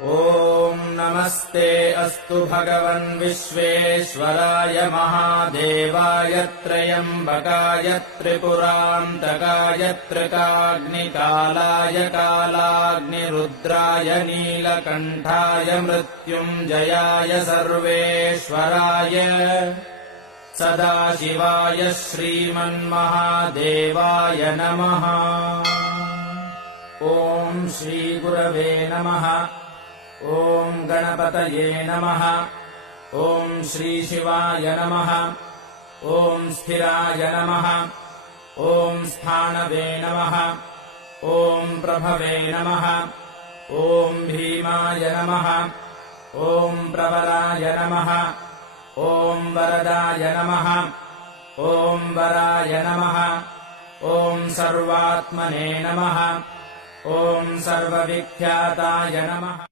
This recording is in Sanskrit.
ॐ नमस्ते अस्तु भगवन् विश्वेश्वराय महादेवाय त्र्यम्बकाय त्रिपुरान्तकाय त्रिकाग्निकालाय कालाग्निरुद्राय नीलकण्ठाय मृत्युञ्जयाय सर्वेश्वराय सदाशिवाय श्रीमन्महादेवाय नमः। ॐ श्रीगुरवे नमः। ॐ गणपतये नमः। ॐ श्रीशिवाय नमः। ॐ स्थिराय नमः। ॐ स्थाणवे नमः। ॐ प्रभवे नमः। ॐ भीमाय नमः। ॐ प्रवराय नमः। ॐ वरदाय नमः। ॐ वराय नमः। ॐ सर्वात्मने नमः। ॐ सर्वविख्याताय नमः।